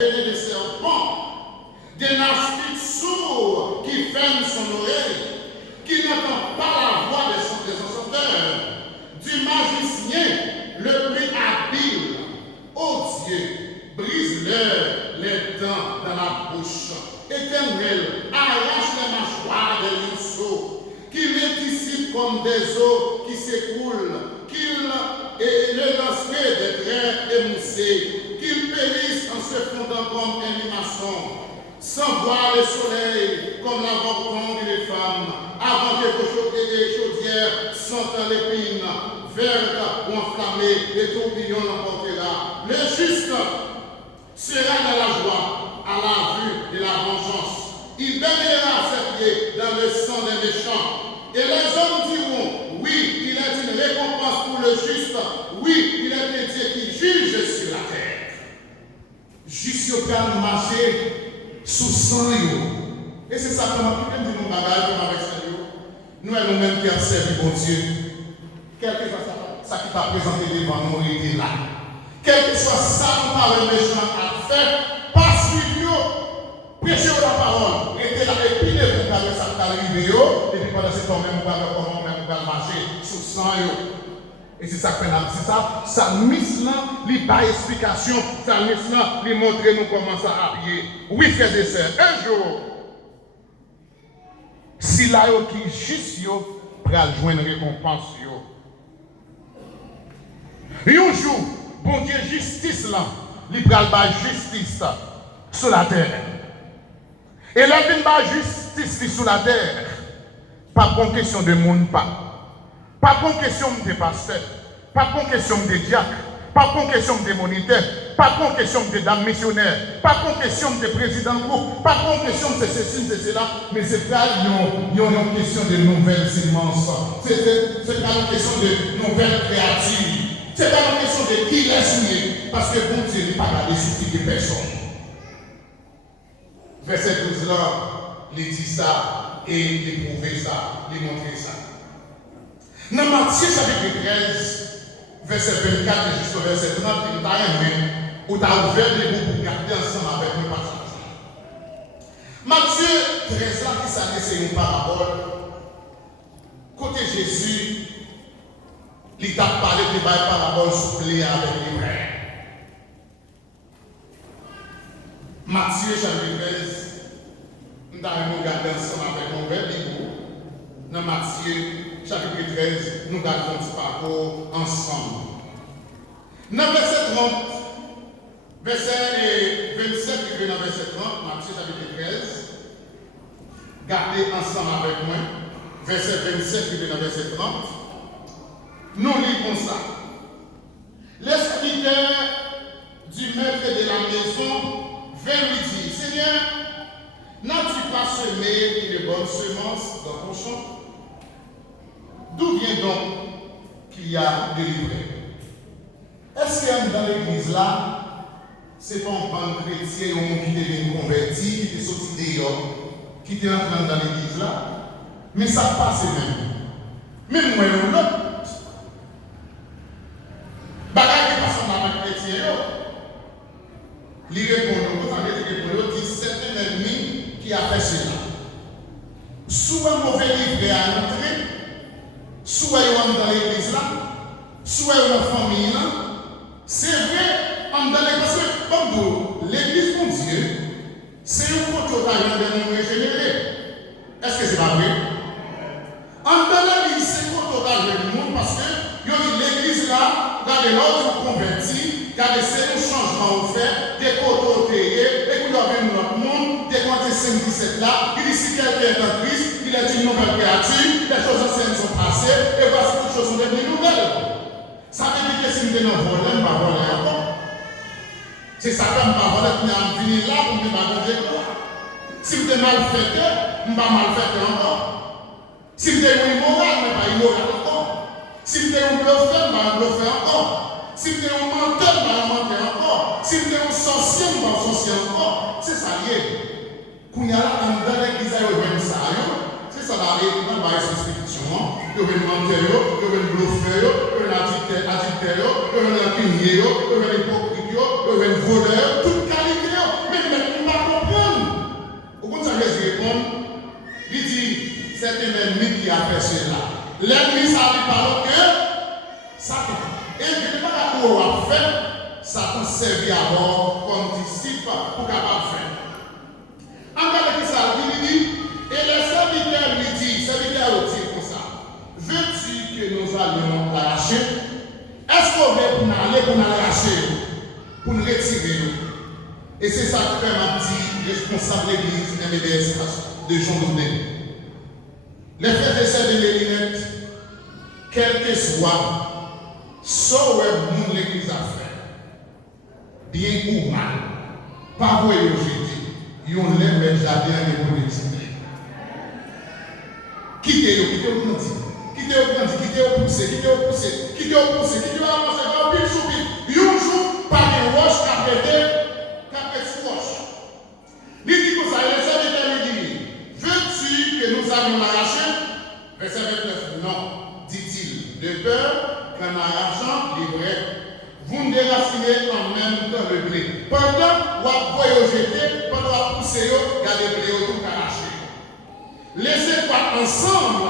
des serpents, des nastiques sourds qui ferment son oreille, qui n'entend pas la voix des encenseurs, du magicien le plus habile. Ô Dieu, brise-leur les dents dans la bouche. Éternel, arrache les mâchoires des lionceaux, qu'il les dissipe comme des eaux qui s'écoulent, qu'il les lance des traits émoussés, qu'ils périssent en se fondant comme un limaçon, sans voir le soleil comme l'avorton des femmes, avant que vos chaudières sentent l'épine, verte ou enflammée, les tourbillons l'emportera. Le juste sera dans la joie à la vue de la vengeance. Il baignera ses pieds dans le sang des méchants. Et les hommes diront, oui, il est une récompense pour le juste. Oui, il est un Dieu qui juge sur la terre. Juste au calme marcher sous sang. Et c'est ça que nous dit mon bagage comme avec ça. Nous sommes nous-mêmes qui avons servi bon Dieu. Quel que soit ça qui t'a présenté devant nous, il était là. Quel que soit ça, nous parlons méchant à faire, pas suivre, prêcher la parole, et là, et puis vous avez ça qui arrive, et puis pendant ce temps, même vous allez comment même vous allez marcher sous sang. Et c'est ça que c'est ça. Ça mise là, il pas explication, ça mise là, il montre nous comment ça habiller. Oui, frères et sœurs, un jour, si là qui juste yo, pour joindre une récompense yo. Un jour, bon Dieu, justice là, il pral ba justice sur la terre. Et là, il ba justice sur la terre. Pas pour question de monde pas. Pas pour question de pasteur, pas pour question de diacre, pas pour question de moniteur, pas pour question de dames missionnaires, pas pour question de président groupe, pas pour question de ceci, de cela, mais c'est pas une question de nouvelles semences. C'est pas une question de nouvelles créatures. C'est pas une question de qui l'a signé, parce que bon Dieu n'est pas capable de souffrir de personne. Verset 12 là, il dit ça et il prouve ça, il montre ça. Dans Matthieu chapitre 13, verset 24 jusqu'au verset 30, il t'a aimé, ou t'as ouvert les mots pour garder ensemble avec le passage. Matthieu 13 là, qui s'agit c'est une parabole. Côté Jésus, il t'a parlé de la parabole soufflée avec les frères. Matthieu chapitre 13, nous allons regarder ensemble avec mon verbe Bible. Dans Matthieu chapitre 13, nous regardons ce parcours ensemble. Dans verset 30, verset 27 qui vient dans verset 30, Matthieu chapitre 13, gardez ensemble avec moi. Verset 27 qui vient dans verset 30. Nous lisons ça. Les serviteurs du maître de la maison vint lui dire, Seigneur, n'as-tu pas semé une bonne semence dans ton champ? D'où vient donc qu'il y a des livrets? Est-ce qu'il y a dans l'église là, c'est pas un bon chrétien qui est converti, qui est sorti dehors, qui est entré dans l'église là, mais ça passe même. Même moi, l'autre. Bagage qui passe dans la chrétien, il répond, il dit c'est un ennemi qui a fait cela. Soit un mauvais livret à entrer, soit il est dans l'église là, soit il est dans la famille là. C'est vrai, on dans l'église, comme l'église mon Dieu, c'est un côté de monde régénéré. Est-ce que c'est pas vrai? En dans l'église, c'est un côté de monde parce que l'église là, regardez l'autre converti, regardez c'est un changement au fait, des côtés et puis il y a notre monde, des côtés 5-17 là, il dit si quelqu'un est en Christ, il est une nouvelle créature, les choses anciennes sont passées, et voici toutes choses sont devenues nouvelles. Ça veut dire que si nous ne volons pas voler encore. C'est ça comme pas voler qui a venu là pour me demander quoi. Si vous êtes mal fait, vous n'êtes pas mal fait encore. Si vous êtes immoral, vous n'êtes pas immoral encore. Si vous êtes un bluffeur, vous n'êtes bluffeur encore. Si vous êtes un menteur, vous n'êtes menteur encore. Si vous êtes un sorcier, vous n'êtes sorcier encore. C'est ça lié. Quand il y a là, dans l'église, il y a ça. C'est ça la réalité dans la spirituellement. Il y a un menteur, il y a un bluffeur, il y a un addicteur, il y a un impunier, il y a un hypocrite, il y a un voleur, toute qualité. un ennemi qui a fait cela. L'ennemi, ça lui parle que Satan. Et je ne sais pas comment on fait, Satan servit à bord comme disciple pour capable de faire. En cas de ça, il dit, et les serviteurs lui disent, serviteurs dit comme ça, veux-tu que nous allions l'arracher? Est-ce qu'on veut pour nous aller pour nous l'arracher, pour nous retirer? Et c'est ça que fait ma petite responsable de l'église MBS de Jean Daudet. Les frères et sœurs de l'Église, quel que soit ce que l'église a fait, bien ou mal, pas vous et jeter, ils ont l'air de jardin et de politique. Quittez-le, quittez-le, avancer, pile sur pile. Un jour, par des roches, capété roches. Il dit comme ça, les serviteurs lui disent, veux-tu que nous allions l'arracher? Verset 29, non, dit-il, de peur qu'en arrachant les vrais, vous ne déracinez en même temps le blé. Pendant vous voyez jeter, pendant vous poussez, gardez le blé autour d'arracher. Laissez quoi ensemble,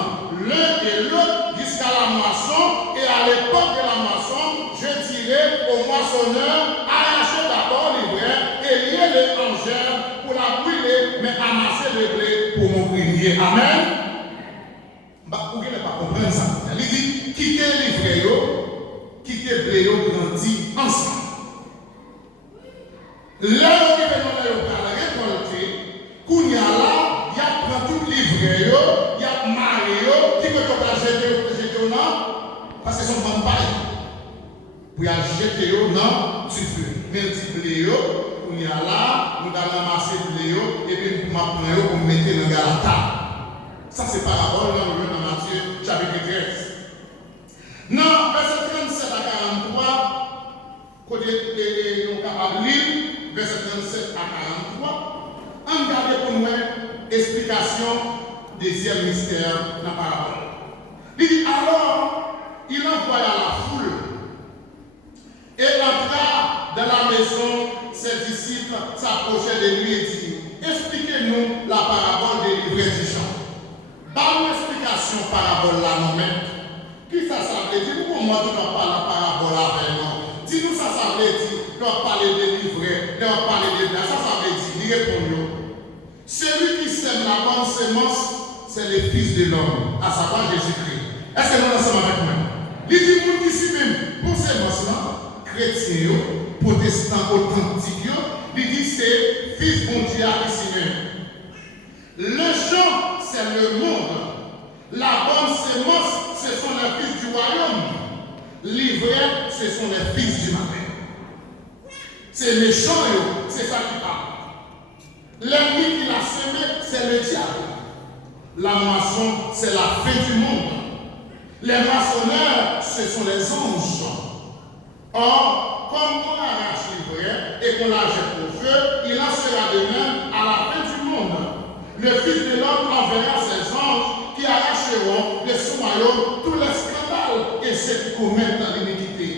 l'un et l'autre, jusqu'à la moisson, et à l'époque de la moisson, je dirai au moissonneur, arrachez d'abord les vrais et liez-les en germe pour la brûler, mais amassez le blé pour mon grenier. Amen. Vous ne pouvez pas comprendre ça. Il dit, quittez les vrais, quittez le blé, grandit ensemble. Là où vous venez de récolter, qu'on y a là, il y a pris tout livré, il y a marié, qui peut pas jeter au nom, parce que son bon paille. Pour y jeter au nom, tu fais. Mais le blé, on y a là, nous allons ramasser le blé, et puis nous allons pour mettre dans la table. Ça, c'est parabole dans Matthieu, chapitre 13. Non, verset 37 à 43, quand on est capable de lire, verset 37 à 43, on regarde pour nous explication deuxième mystère dans la parabole. Il dit alors, il envoya la foule et entra dans la maison. Ses disciples s'approchaient de lui et dit, expliquez-nous la parabole des livrets du champ. Par une explication parabole là, non même. Qui ça veut dire? Comment tu n'as pas la parabole avec nous? Dis-nous ça veut dire. Tu as parlé des livrets, tu as parlé de là. Ça veut dire. Il répond. Celui qui sème la bonne sémence, c'est le Fils de l'homme, à savoir Jésus-Christ. Est-ce que nous sommes ensemble avec moi? Il dit pour ici même, pour sémence-là, chrétiens, protestants authentiques, il dit c'est Fils bon Dieu ici même. Le champ, c'est le monde. La bonne sémence, ce sont les fils du royaume. L'ivraie, ce sont les fils du matin. C'est méchant, c'est ça qui parle. L'ennemi qui l'a semé, c'est le diable. La moisson, c'est la fin du monde. Les moissonneurs, ce sont les anges. Or, comme on arrache l'ivraie et qu'on la jette au feu, il en sera de même à la fin du monde. Le Fils de l'homme enverra ses anges qui arracheront de son royaume tous les scandales et ceux qui commettent l'iniquité.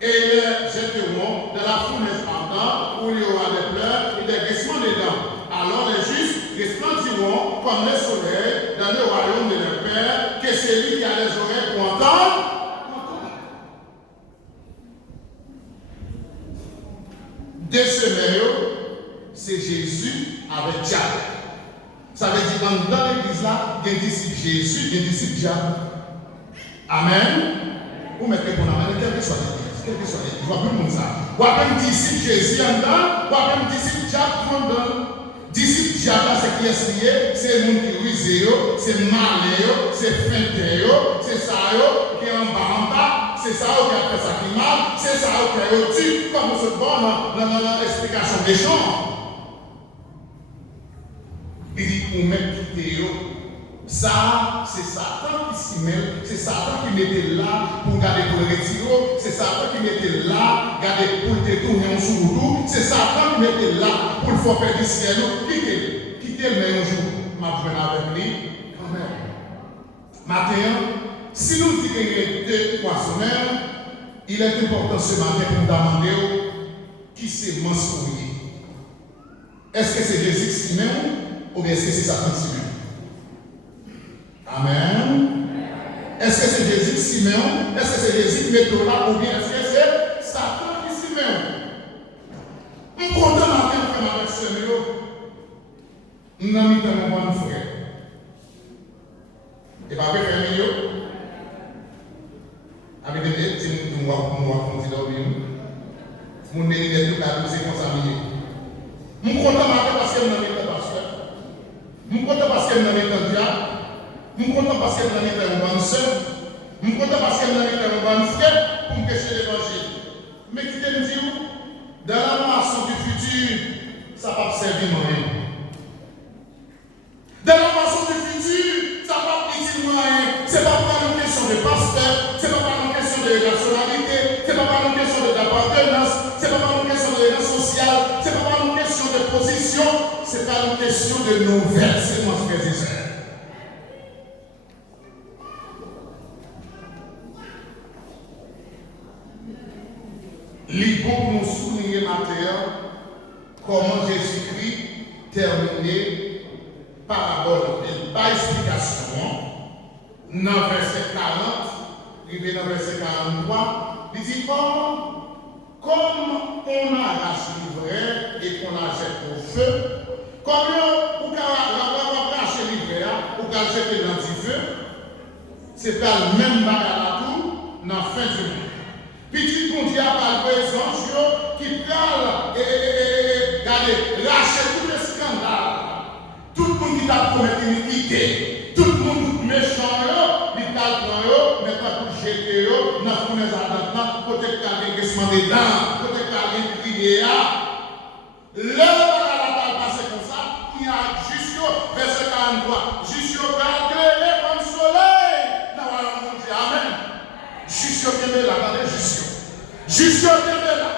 Et ils les jetteront dans la fournaise ardente où il y aura des pleurs et des grincements des dents. Alors les justes resplendiront comme le soleil dans le royaume de leur Père, que celui qui a les oreilles pour entendre. De ce maillot, c'est Jésus avec diable. Ça veut dire dans l'église là, il y a des disciples Jésus, il y a des disciples diable. Amen. Vous mettez pour amen, quel que soit l'église, quel que soit l'église, vous appelez comme ça. Vous appelez disciple Jésus en dedans, vous appelez disciple diable tout en dedans. Disciple diable là, c'est qui est lié, c'est le monde qui rusé, c'est malé, c'est feinté, c'est ça qui est en bas, c'est ça qui a fait ça qui mal, c'est ça qui a dit, comme ce bon dans l'explication des gens. Il dit pour mettre quitter ça, c'est Satan qui s'y mêle, c'est Satan qui mettait là pour garder pour le retirer, c'est Satan qui mettait là, garder pour le détourner en sous-bout, c'est Satan qui mettait là pour le faire perdre le ciel, quitter le même jour, ma prenne avec lui, quand même. Matin, si nous disons qu'il y a 2 poissonneurs, il est important ce matin pour nous demander qui c'est mensonnier. Est-ce que c'est Jésus qui même ou bien est-ce que c'est Satan qui même? Amen. Est-ce que c'est Jésus qui Siméon? Est-ce que c'est Jésus qui met là ou bien est-ce que c'est Satan qui Siméon? Je suis content d'entendre avec ce mot. Nous n'avons mis un bon frère. Et pas faire un milieu. Avec des petits, nous avons continué. Mon délit tout à c'est comme ça. Je suis content parce que nous avons mis un pasteur. Je suis content parce que nous avons mis un diable. Je suis content parce que nous avons mis un bon soeur. Je suis content parce que nous avons mis un bon frère pour me cacher l'évangile. Mais qui te dit, dans la moisson du futur, ça va servir rien. Dans la moisson du futur, ça va pas utile rien. Ce n'est pas une question de pasteur, ce n'est pas une question de nationalité, ce n'est pas une question d'appartenance, ce n'est pas une question de lien social, ce n'est pas une question de position, ce n'est pas une question de nouvelles, c'est moi ce que je disais. L'idée pour nous souligner matin comment Jésus-Christ terminait parabole et pas explication dans verset 40, il est dans verset 43, il dit comme on arrache l'ivraie et qu'on la jette au feu, comme on arrache l'ivraie ou qu'on jette dans le feu, c'est pas le même bagarre à tout dans la fin du monde. Petit bon Dieu par exemple qui parle et lâcher tous les scandales. Tout le monde qui t'a promis l'iniquité, tout le monde méchant, il t'a promis, mais pas pour jeter, dans la fournaise ardente, côté calme, dedans, côté calme, crier. L'heure à la passer comme ça, il y a juste verset 43, juste éclairé comme soleil. Dans la monde Dieu, amen. Juste au là, attendez, juste au là.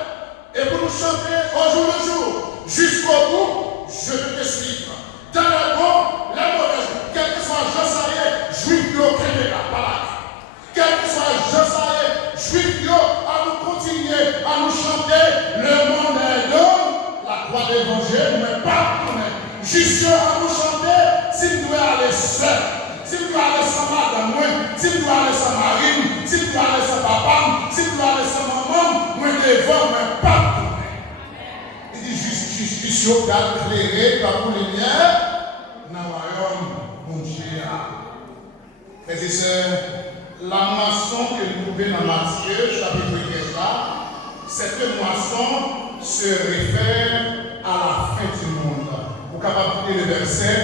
Et pour nous chanter au jour le jour, jusqu'au bout, je vais te suivre. Dans le bon, la mauvaise, quel que soit Josaïe, juif au Québec, voilà. Quel que soit Josaïe, juif, à nous continuer, à nous chanter, le monde est d'homme, la croix d'évangile, mais pas pour nous. Juste à nous chanter, s'il doit aller seul. Si tu dois aller sans madame, si tu dois aller sans marine, si tu dois aller sans papa, si tu dois aller sans maman, moi devant, mais pas pour moi. Il dit juste au garde éclairé par pour les miens, dans le royaume, mon Dieu. Frères et sœurs, la moisson que nous trouvons dans Matthieu, chapitre 13 là, cette moisson se réfère à la fin du monde. Vous capable de le verset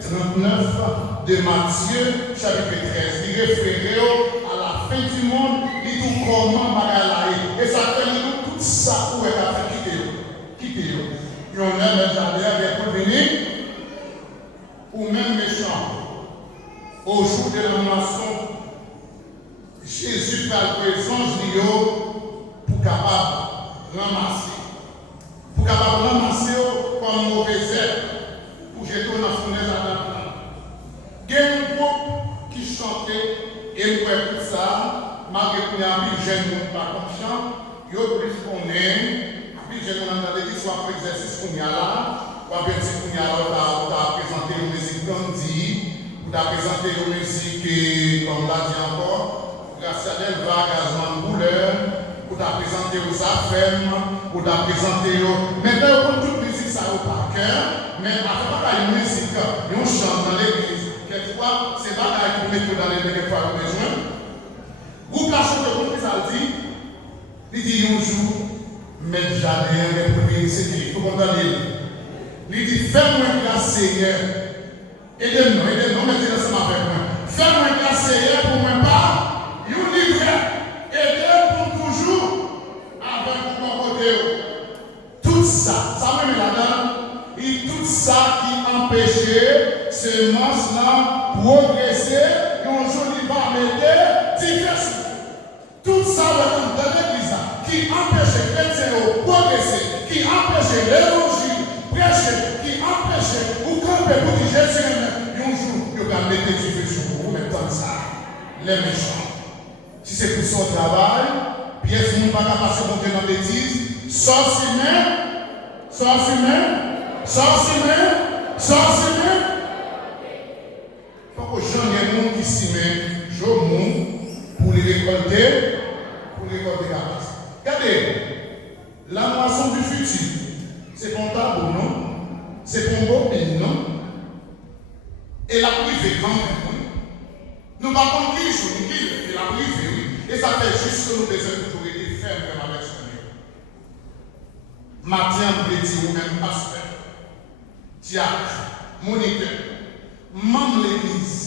39 de Matthieu, chapitre 13. Il réfère à la fin du monde, il dit comment bagaille. Et ça fait nous tout ça pour être quitter. Il y a un jardin avec pour venir, ou même méchant. Au jour de la moisson, Jésus va présence pour capable ramasser. Pour capable ramasser comme mauvais herbe. Pour jeter dans la fournaise à la il y a un groupe qui chantait et pour ça, malgré qu'il y a un jeune monde pas conscient, il y a plus qu'on est, puis j'ai demandé qu'il soit pour l'exercice qu'on y a là, ou à petit qu'on y a là, on a présenté une musique Gandhi, on a présenté une musique, comme l'a dit encore, grâce à des gazement de couleur, on a présenté aux affaires, on a présenté aux. Maintenant, on toute musique ça au par cœur, mais après, on a une musique, on chante dans l'église. Quelquefois, c'est pas là pour mettre dans les quelquefois le besoin. Vous placez le compte, ça dit, il dit un jour, mais jardin, mais pour venir, c'est qu'il faut qu'on il dit, fais-moi grâce, Seigneur. Aidez-nous, mettez ensemble avec moi. Fais-moi grâce, Seigneur, pour moi pas, vous livrez, aidez pour toujours, avec mon côté. Tout ça, ça me met là-dedans, et tout ça qui empêchait ces masses-là progresser, et un joli va mettre diverses. Tout ça, dans l'église, qui empêchait les chrétiens de progresser, qui empêchait l'évangile, prêcher, qui empêchait ou camper pour dire Jésus, et un jour, il va mettre du feu sur vous, mais comme ça, les méchants. Si c'est pour son travail, pièce ne va pas passer monter dans la bêtise, sans fumer. Faut que j'en ai un monde qui semer pour récolter la place. Regardez, la moisson du futur, c'est pour tabou, non? C'est pour bobine, non? Et la privée, quand même, nous ne pouvons pas qui et la privée, oui. Et ça fait juste que nous devons toujours être fermes avec ce Seigneur. Matin, vous dire, ou même pasteur, diacre, moniteur, membre de l'église,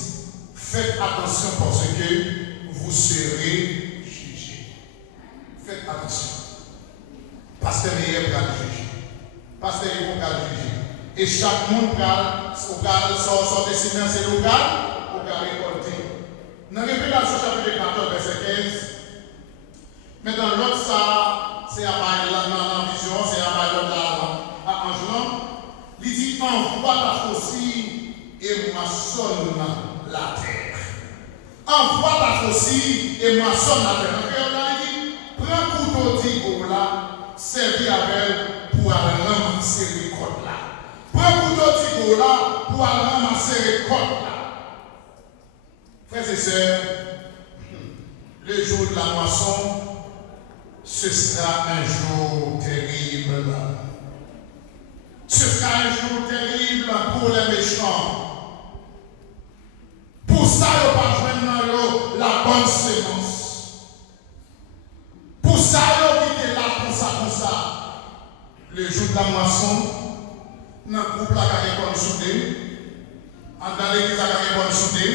faites attention parce que vous serez jugés. Faites attention. Pasteur meilleur pour le juger. Pasteur il va le juger. Et chaque monde va sortir de ses mains, c'est local, pour récolter. Dans Révélation chapitre 14, verset 15, mais dans l'autre, ça, c'est à la vision, c'est à l'ange. Il dit envoie ta faucille et moissonne la terre. Envoie ta faucille et moissonne la terre. Donc, il dit prends couteau d'Igo là, servis avec pour aller ramasser les côtes là. Prends couteau d'Igo là pour aller ramasser les côtes là. Frères et sœurs, le jour de la moisson, ce sera un jour terrible. Ce sera un jour terrible pour les méchants. Pour ça, il n'y a pas joindre la bonne sémence. Pour ça, il y a là comme ça. Le jour de la moisson, dans le groupe, la carrière soudée. Dans l'église, la carrière soudée.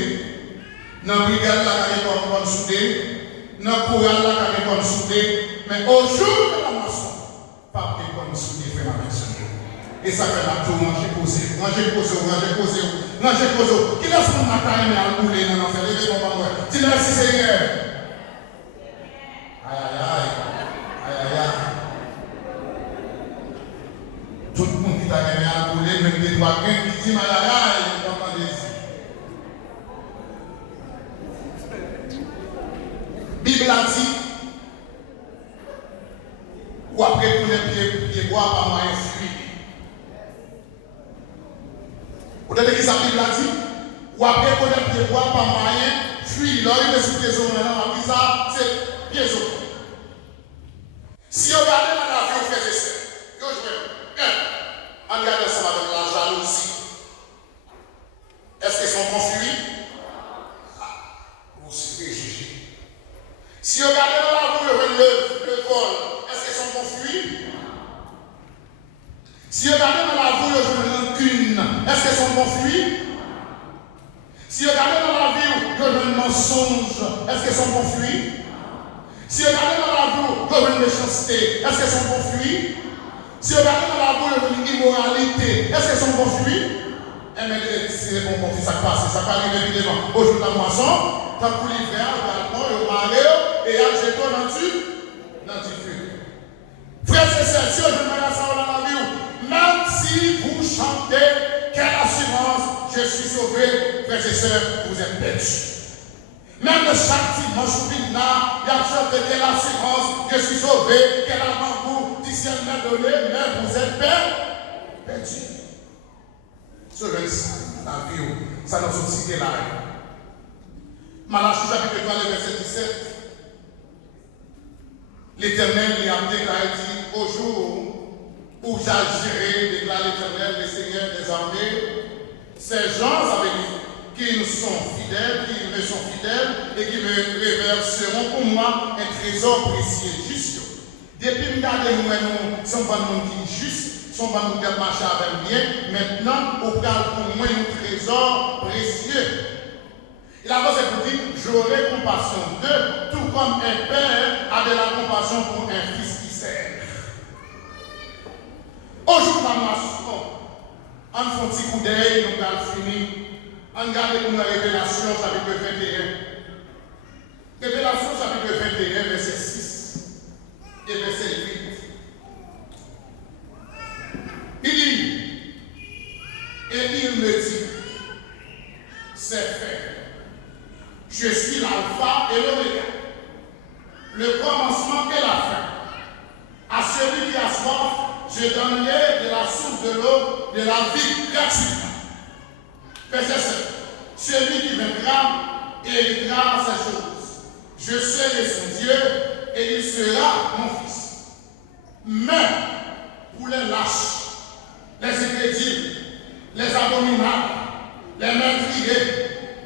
Dans la brigade, la carrière soudée. Dans le chorale, la carrière soudée. Mais au jour de la moisson, pas de soudée, frère, avec ce jour. Et ça fait la tour, manger posé. Qui laisse mon matin à couler dans l'enfer? Tu laisses si Seigneur. Aïe. Tout le monde qui t'a aimé à couler, même des doigts qui dit aïe, Bible a dit, ou après pour les pieds bois par moyen fruit. Vous avez dit ça, Bible a dit, ou après pour les pieds bois par moyen fruit. Là, il est sous les eaux maintenant, on dit ça, c'est pieds eaux. Si vous regardez dans la vie, vous faites ça. Vous jouez. On regarde ça avec la jalousie. Est-ce qu'ils sont confus? Vous serez jugés. Si vous regardez dans la rue, le vol, est-ce qu'ils sont confus? Si vous regardez dans la rue, le rancune, est-ce qu'ils sont confus? Si vous regardez dans la vie, le mensonge, est-ce qu'ils sont confus? Si vous regardez dans la rue, le méchanceté, est-ce qu'ils sont confus? Si vous regardez dans la rue, l'immoralité, est-ce qu'ils sont confus? Mais c'est bon, ça passe, ça va arriver évidemment. Au jour de la moisson, quand vous l'hiver, au marée, et à jeter dans du feu. Frères et sœurs, si vous avez ça dans la vie, même si vous chantez, quelle assurance, je suis sauvé, frères et sœurs, vous êtes perdus. Même le chaque dimanche, il y a chanté quelle assurance, je suis sauvé, quel avant-goût, du ciel m'a donné, mais vous êtes perdus. Ce la vie, ça nous a cité là. Malachie chapitre 3, verset 17. L'Éternel lui a déclaré, dit, au jour où j'agirai, déclare l'Éternel, le Seigneur des armées, ces gens avec qui me sont fidèles et qui me réverseront pour moi un trésor précieux, juste. Depuis que nous sommes pas nous juste, sont pas nous marcher avec bien, maintenant, au cas pour moi un trésor précieux. Et la voix est pour dire, j'aurai compassion d'eux, tout comme un père a de la compassion pour un fils qui sert. Aujourd'hui, la moisson, on fait un petit coup d'œil, nous allons finir. On regarde pour la Révélation, chapitre 21. Révélation, chapitre 21, verset 6 et verset 8. Il dit, et il me dit, c'est fait. Je suis l'alpha et l'oméga, le commencement et la fin. À celui qui a soif, je donnerai de la source de l'eau de la vie gratuitement. Verset 7. Celui qui vaincra héritera ces choses. Je serai son Dieu et il sera mon fils. Mais pour les lâches, les incrédules, les abominables, les meurtriers,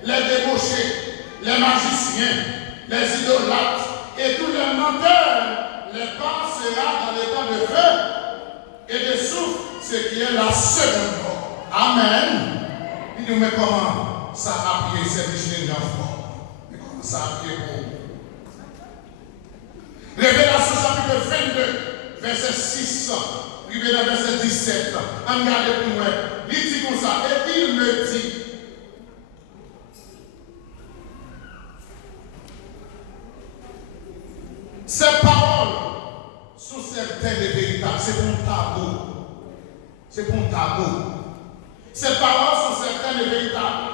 les débauchés, les magiciens, les idolâtres et tous les menteurs, les pas sera dans l'état de feu et de souffle, ce qui est la seconde mort. Amen. Il nous met comment ça a prié cette Micheline d'enfant. Mais comment ça a prié pour vous? Révélation chapitre 22, verset 6, Révélation verset 17. Regardez pour moi. Il dit comme ça. Et il me dit, ces paroles sont certaines et véritables. C'est mon tabou. C'est mon tabou. Ces paroles sont certaines et véritables.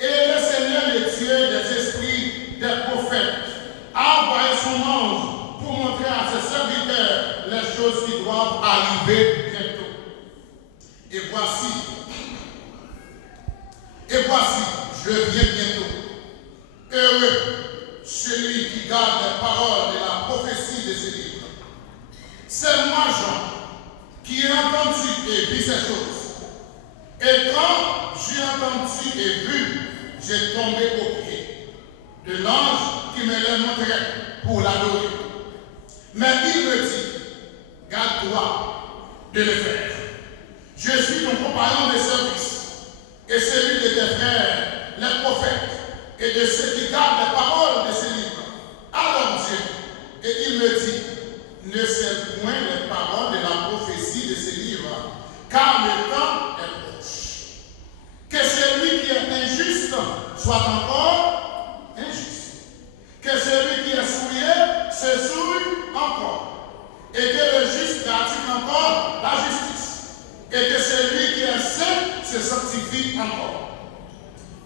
Et le Seigneur, le Dieu des esprits, des prophètes, a envoyé son ange pour montrer à ses serviteurs les choses qui doivent arriver bientôt. Et voici, je viens bientôt. Heureux celui qui garde les paroles de la prophétie de ce livre. C'est moi, Jean, qui ai entendu et vu ces choses. Et quand j'ai entendu et vu, j'ai tombé aux pieds de l'ange qui me les montrait pour l'adorer. Mais il me dit, garde-toi de le faire. Je suis ton compagnon de service et celui de tes frères, les prophètes, et de ceux qui gardent les paroles de ce livre. Alors Dieu, et il me dit, ne scelle point les paroles de la prophétie de ce livre, car le temps est proche. Que celui qui est injuste soit encore injuste. Que celui qui est souillé se souille encore. Et que le juste pratique encore la justice. Et que celui qui est saint se sanctifie encore.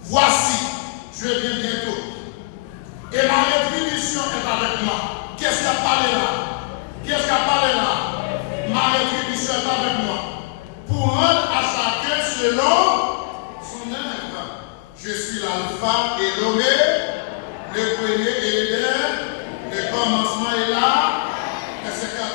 Voici, je viens bientôt. Et ma rétribution est avec moi. Qu'est-ce qu'il a parlé là? Qu'est-ce qu'il a parlé là? Ma rétribution est avec moi. Pour rendre à chacun selon son œuvre. Je suis l'alpha et l'oméga, le premier et le dernier. Le commencement est là.